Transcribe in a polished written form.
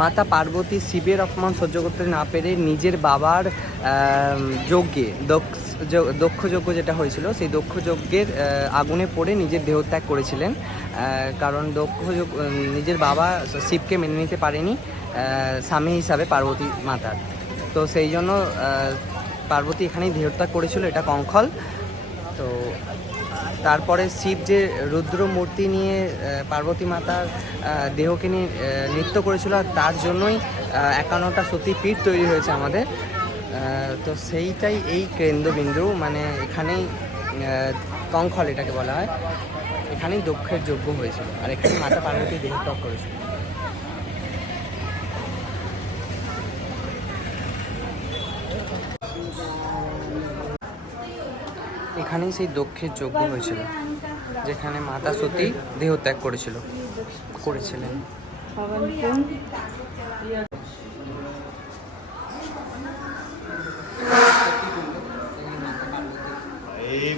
মাতা পার্বতী শিবের অপমান সহ্য করতে না পেরে নিজের বাবার যজ্ঞে দক্ষ যজ্ঞ যেটা হয়েছিল, সেই দক্ষ যজ্ঞের আগুনে পড়ে নিজের দেহত্যাগ করেছিলেন। কারণ নিজের বাবা শিবকে মেনে নিতে পারেনি স্বামী হিসাবে পার্বতী মাতার। তো সেই জন্য পার্বতী এখানেই দেহত্যাগ করেছিল, এটা কঙ্খল। তো তারপরে শিব যে রুদ্র মূর্তি নিয়ে পার্বতী মাতার দেহকে নিয়ে নৃত্য করেছিল, তার জন্যই 51টা সতীপীঠ তৈরি হয়েছে আমাদের। তো সেইটাই এই কেন্দ্রবিন্দু, মানে এখানেই কঙ্খল এটাকে বলা হয়, এখানেই দক্ষের যজ্ঞ হয়েছিল, আর এখানে মাতা পার্বতী দেহত্যাগ করেছিল। এখানেই সেই দক্ষের যজ্ঞ হয়েছিল, যেখানে মাতা সতী দেহত্যাগ করেছিলেন। এই